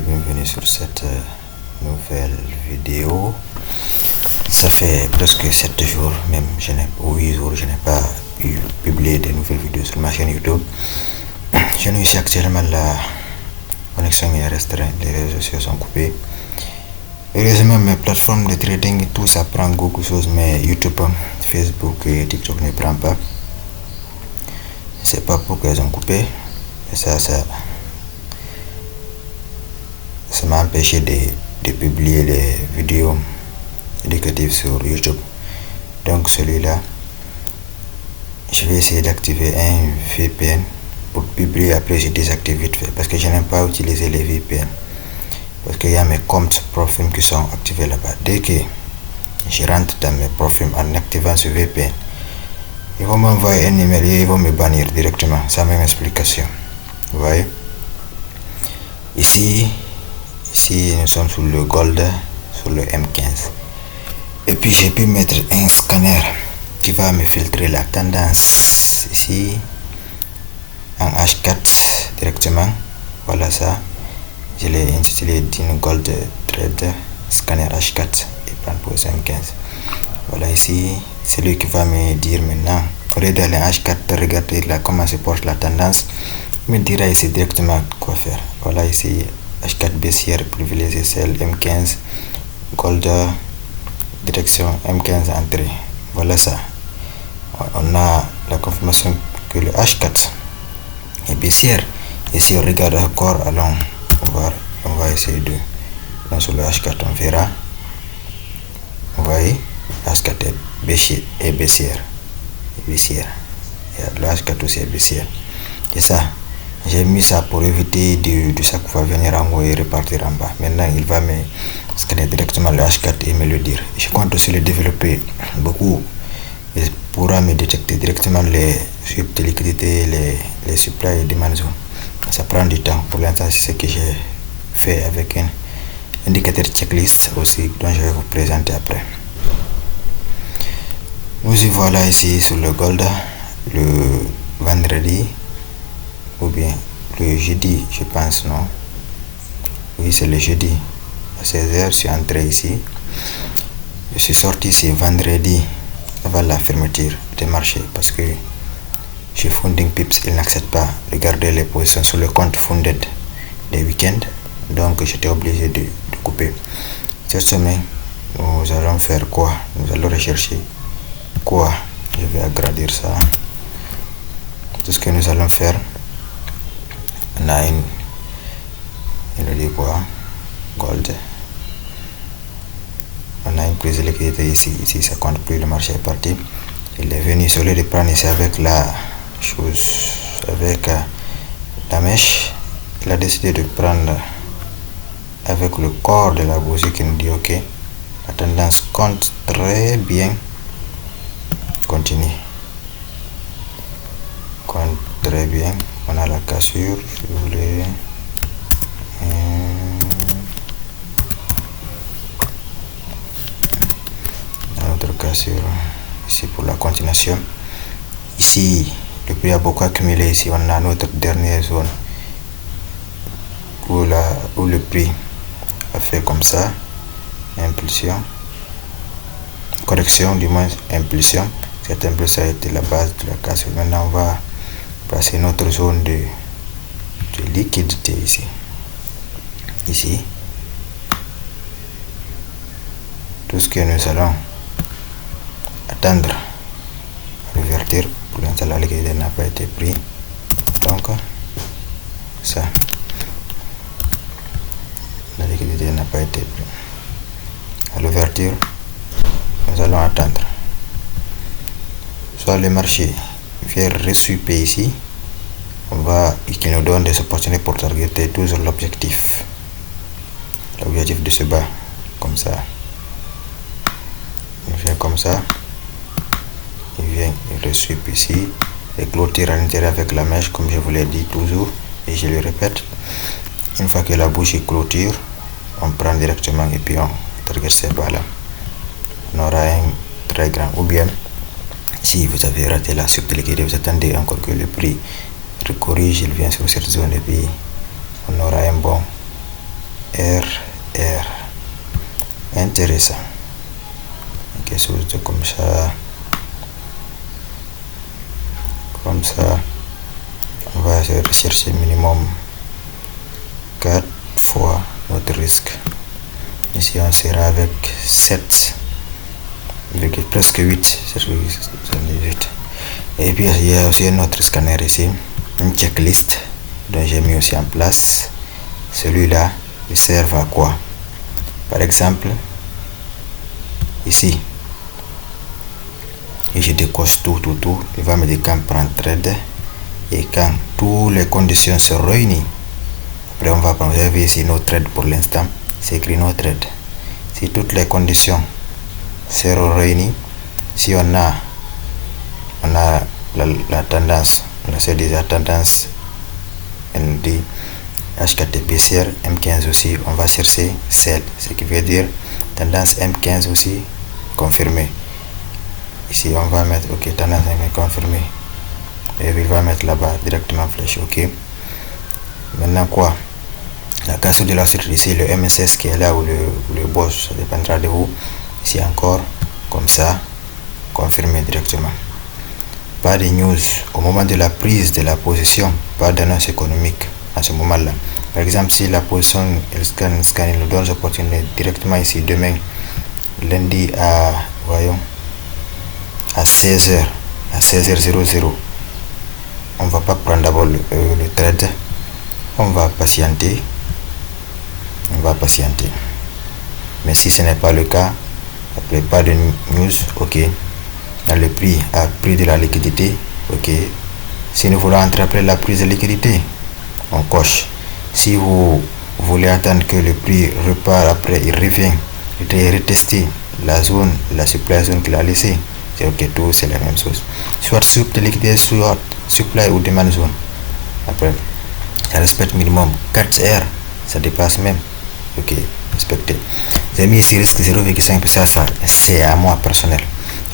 Bienvenue sur cette nouvelle vidéo. Ça fait presque 7 jours, même 8 jours, je n'ai pas pu publier de nouvelles vidéos sur ma chaîne YouTube. Je ne sais actuellement la connexion est restreinte, les réseaux sociaux sont coupés. Heureusement, mes plateformes de trading, tout ça prend beaucoup de choses, mais YouTube, Facebook et TikTok ne prennent pas. Je ne sais pas pourquoi ils ont coupé. Et ça m'a empêché de publier les vidéos éducatives sur YouTube. Donc celui-là, je vais essayer d'activer un VPN pour publier. Après je désactive vite fait parce que je n'aime pas utiliser les VPN parce qu'il y a mes comptes profils qui sont activés là-bas. Dès que je rentre dans mes profils en activant ce VPN, ils vont m'envoyer un email et ils vont me bannir directement sans même explication. Vous voyez, ici nous sommes sur le Gold, sur le M15, et puis j'ai pu mettre un scanner qui va me filtrer la tendance ici en H4 directement. Voilà ça, je l'ai intitulé d'une Gold Trade Scanner H4 et prendre pour M15. Voilà, ici c'est lui qui va me dire maintenant, au lieu d'aller en H4 de regarder là comment se porte la tendance, il me dira ici directement quoi faire. Voilà, ici H4 baissière privilégié celle M15 Gold direction M15 entrée. Voilà ça, on a la confirmation que le H4 est baissière. Et si on regarde encore, allons voir, on va essayer de sur le H4, on verra. Vous voyez, H4 est baissière, et le H4 aussi est baissière. C'est ça, j'ai mis ça pour éviter de chaque fois venir en haut et repartir en bas. Maintenant il va me scanner directement le H4 et me le dire. Je compte aussi le développer beaucoup. Il pourra me détecter directement les sweeps de liquidité, les supply et demand zones. Ça prend du temps. Pour l'instant, c'est ce que j'ai fait avec un indicateur checklist aussi dont je vais vous présenter après. Nous y voilà ici sur le Gold le vendredi ou bien le jeudi, je pense, non? Oui, c'est le jeudi à 16h. Je suis entré ici. Je suis sorti ici vendredi avant la fermeture des marchés parce que chez Funding Pips, ils n'acceptent pas de garder les positions sur le compte funded des week-ends. Donc j'étais obligé de couper. Cette semaine, nous allons faire quoi? Nous allons rechercher quoi? Je vais agrandir ça. Tout ce que nous allons faire, on a il dit quoi? Gold. On a une prise de liquidité ici ça compte plus, le marché est parti. Il est venu sur le de prendre ici avec la chose, avec la mèche. Il a décidé de prendre avec le corps de la bougie qui nous dit ok, la tendance compte très bien, continue, compte très bien. On a la cassure, si vous voulez. Notre cassure ici pour la continuation. Ici le prix a beaucoup accumulé. Ici on a notre dernière zone où le prix a fait comme ça, impulsion, correction du moins, impulsion. Cette impulsion a été la base de la cassure. Maintenant on va passer notre zone de liquidité ici. Tout ce que nous allons attendre à l'ouverture. Pour l'instant la liquidité n'a pas été prise, donc ça, la liquidité n'a pas été prise. À l'ouverture, nous allons attendre soit le marché vient ressuper ici, on va qu'il nous donne des opportunités pour targeter toujours l'objectif de ce bas, comme ça. Il vient comme ça, il vient, il ressupe ici et clôture à l'intérieur avec la mèche, comme je vous l'ai dit toujours et je le répète. Une fois que la bouche est clôture, on prend directement et puis on target ces bas là. On aura un très grand, ou bien si vous avez raté la subtilité, vous attendez encore que le prix recorrige, il vient sur cette zone et puis on aura un bon intéressant. Quelque chose de comme ça. Comme ça, on va rechercher minimum 4 fois notre risque. Ici, on sera avec 7, avec presque 8. Et puis, il y a aussi un autre scanner ici, une checklist dont j'ai mis aussi en place. Celui-là, il sert à quoi? Par exemple, ici, et je décoche tout, il va me dire quand prendre trade, et quand toutes les conditions se réunissent, après on va prendre, vous avez ici nos trades pour l'instant, c'est écrit nos trades. Si toutes les conditions se réunissent, si on a la tendance, on a déjà tendance, on dit HKTPCR, M15 aussi, on va chercher celle, ce qui veut dire tendance M15 aussi confirmée. Ici on va mettre ok, tendance M15 confirmée, et il va mettre là-bas directement flèche. Ok, maintenant quoi, la casse de la suite ici, le MSS qui est là, ou le boss, ça dépendra de vous. Ici encore comme ça, confirmé directement. Pas de news au moment de la prise de la position, pas d'annonce économique à ce moment là. Par exemple, si la position elle scanne, il nous donne l'opportunité directement ici demain lundi à, voyons, à 16h, à 16h00, on va pas prendre d'abord le trade, on va patienter, mais si ce n'est pas le cas, après pas de news, ok, dans le prix à prix de la liquidité, ok, si nous voulons entrer après la prise de liquidité, on coche. Si vous voulez attendre que le prix repart, après il revient, retester la zone, la supply zone qu'il a laissé, c'est ok, tout c'est la même chose, soit supply de liquidité, soit supply ou demand zone. Après ça respecte minimum 4 heures, ça dépasse même, ok, respecté. J'ai mis ici risque 0,5%, ça c'est à moi personnel.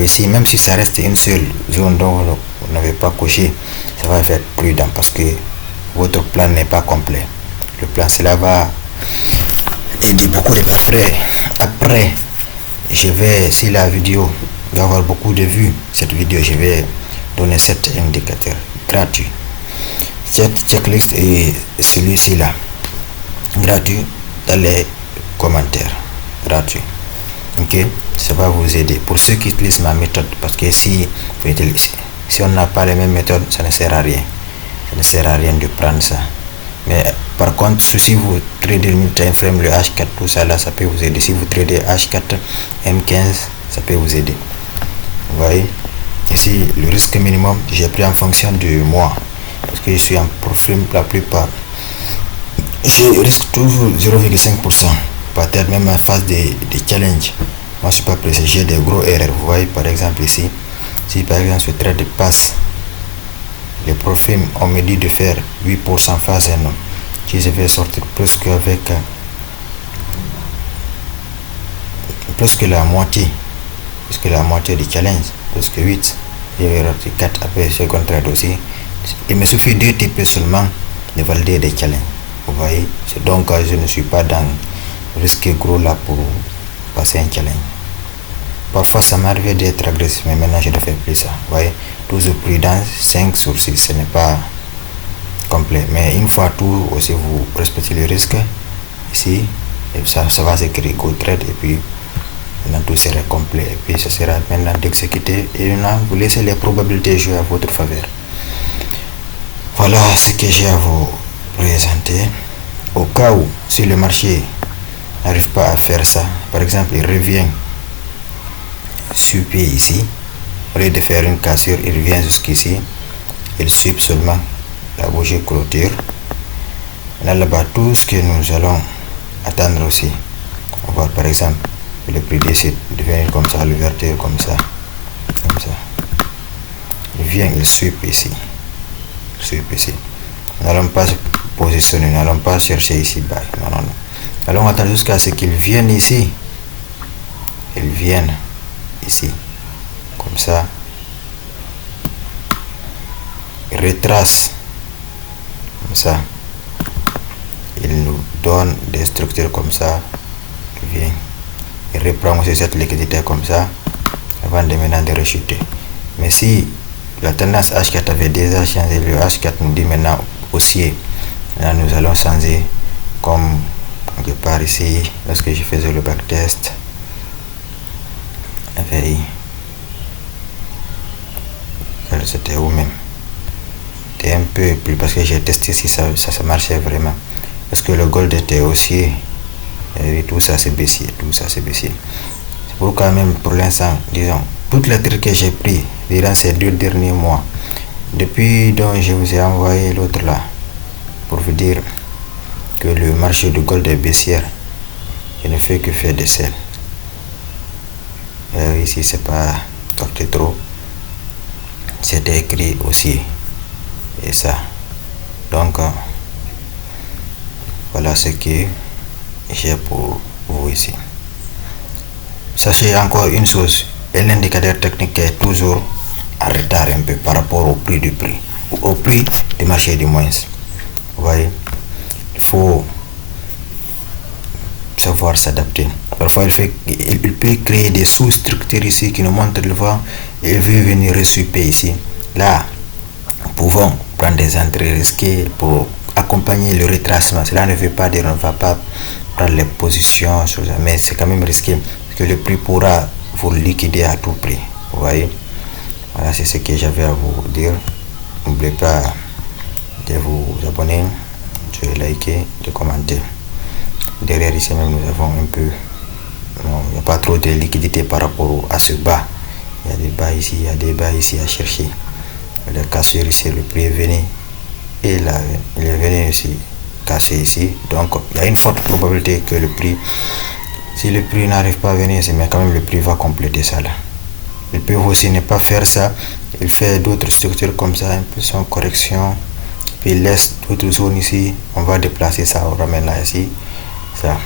Ici, même si ça reste une seule zone dont vous n'avez pas coché, ça va faire prudent parce que votre plan n'est pas complet. Le plan, cela va aider beaucoup de après je vais, si la vidéo va avoir beaucoup de vues, cette vidéo, je vais donner 7 indicateurs gratuits. Cette checklist et celui-ci là, gratuit, dans les commentaires, gratuit. Ok, ça va vous aider pour ceux qui utilisent ma méthode, parce que si on n'a pas les mêmes méthodes, ça ne sert à rien. Ça ne sert à rien de prendre ça. Mais par contre, si vous tradez le time frame, le H4, tout ça là, ça peut vous aider. Si vous tradez H4, M15, ça peut vous aider. Vous voyez, ici le risque minimum, j'ai pris en fonction du mois, parce que je suis en profil la plupart. Je risque toujours 0,5%. Peut-être même en phase de challenge. Moi je suis pas pressé, j'ai des gros erreurs. Vous voyez par exemple ici, si par exemple ce trade passe le profil, on me dit de faire 8% phase 1, si je vais sortir presque avec presque la moitié du challenge, presque 8, je vais retirer 4 après ce contrat aussi. Il me suffit 2 TP seulement de valider des challenges. Vous voyez, c'est donc je ne suis pas dans risque gros là pour passer un challenge. Parfois ça m'arrive d'être agressif, mais maintenant je ne fais plus ça. Vous voyez, toujours prudence, 5 sur 6, ce n'est pas complet. Mais une fois tout, aussi vous respectez le risque ici, et ça va s'écrire go trade, et puis maintenant tout sera complet. Et puis ça sera maintenant d'exécuter, et maintenant vous laissez les probabilités jouer à votre faveur. Voilà ce que j'ai à vous présenter. Au cas où, si le marché n'arrive pas à faire ça, par exemple il revient sur pied ici, au lieu de faire une cassure, il revient jusqu'ici, il suit seulement la bougie clôture. Là-bas, tout ce que nous allons attendre aussi, on va par exemple le prix décide de venir comme ça, l'ouverture comme ça, il vient, il suit ici, nous n'allons pas se positionner, nous n'allons pas chercher ici bas, non, nous allons attendre jusqu'à ce qu'ils viennent ici, ici, comme ça, il retrace, comme ça, il nous donne des structures comme ça, qui viennent il reprend aussi cette liquidité comme ça avant de maintenant de rechuter. Mais si la tendance H4 avait déjà changé, le H4 nous dit maintenant haussier, là nous allons changer comme quelque part ici lorsque je faisais le backtest. C'était où même, c'était un peu plus parce que j'ai testé si ça marchait vraiment, parce que le gold était haussier et tout ça c'est baissier, c'est pourquoi même pour l'instant, disons, toutes les trucs que j'ai pris durant ces 2 derniers mois, depuis donc je vous ai envoyé l'autre là pour vous dire que le marché du gold est baissière, je ne fais que faire des sels. Ici c'est pas torté trop, c'était écrit aussi et ça, donc voilà ce que j'ai pour vous ici. Sachez encore une chose, l'indicateur technique est toujours en retard un peu par rapport au prix du marché du moins. Vous voyez, il faut savoir s'adapter. Parfois il peut créer des sous-structures ici qui nous montrent le vent et il veut venir ressuper ici. Là, nous pouvons prendre des entrées risquées pour accompagner le retracement. Cela ne veut pas dire qu'on ne va pas prendre les positions, mais c'est quand même risqué parce que le prix pourra vous liquider à tout prix. Vous voyez, voilà, c'est ce que j'avais à vous dire. N'oubliez pas de vous abonner, de liker, de commenter. Derrière ici même nous avons un peu, il n'y a pas trop de liquidité par rapport à ce bas. Il y a des bas ici, il y a des bas ici à chercher. Le cassure ici, le prix est venu et là il est venu ici casser ici, donc il y a une forte probabilité que le prix, si le prix n'arrive pas à venir ici, mais quand même le prix va compléter ça là. Il peut aussi ne pas faire ça, il fait d'autres structures comme ça, un peu sans correction, puis il laisse d'autres zones ici, on va déplacer ça, on ramène là ici, ça.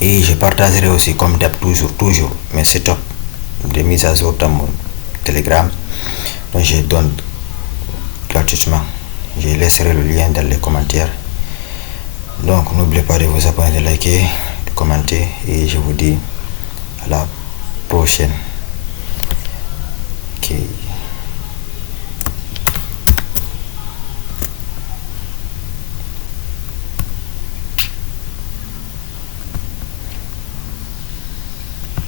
Et je partagerai aussi comme d'hab toujours mes setups de mise à jour dans mon Telegram, donc je donne gratuitement. Je laisserai le lien dans les commentaires. Donc n'oubliez pas de vous abonner, de liker, de commenter et je vous dis à la prochaine.